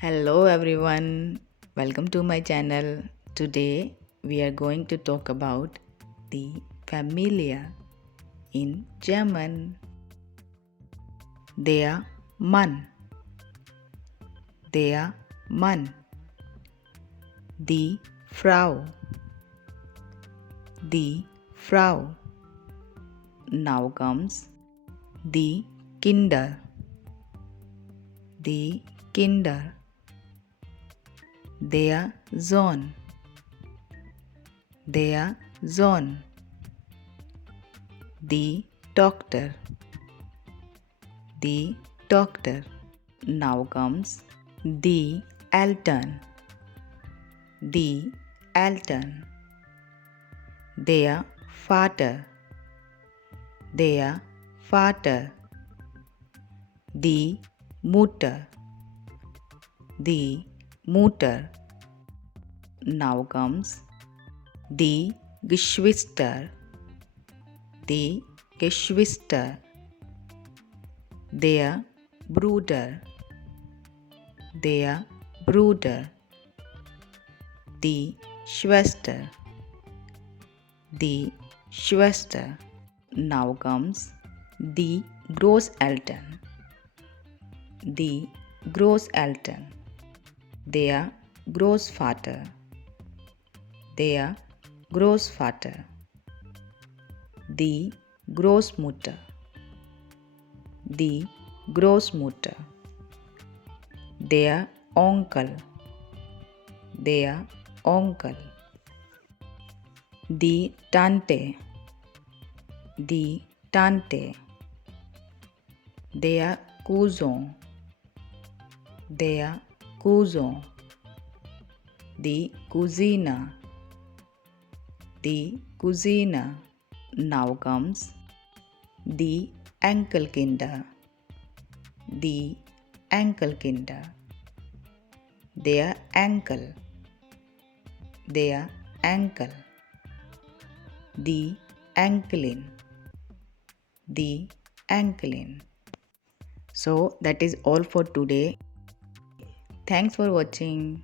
Hello everyone, welcome to my channel. Today we are going to talk about the Familie in German. Der Mann, der Mann, die Frau, die Frau. Now comes die Kinder, die Kinder. Der Sohn, der Sohn, die Tochter, die Tochter. Now comes die Eltern, die Eltern, der Vater, der Vater, die Mutter, die Mutter. Now comes die Geschwister, die Geschwister, der Bruder, der Bruder, die Schwester, die Schwester. Now comes die Großeltern, die Großeltern, der Großvater, der Großvater, die Großmutter, die Großmutter, der Onkel, der Onkel, die Tante, die Tante, der Cousin, der Cousin, die Cousine, die Cousine. Now comes die Enkelkinder, die Enkelkinder, der Enkel, der Enkel, die Enkelin, die Enkelin. So that is all for today. Thanks for watching.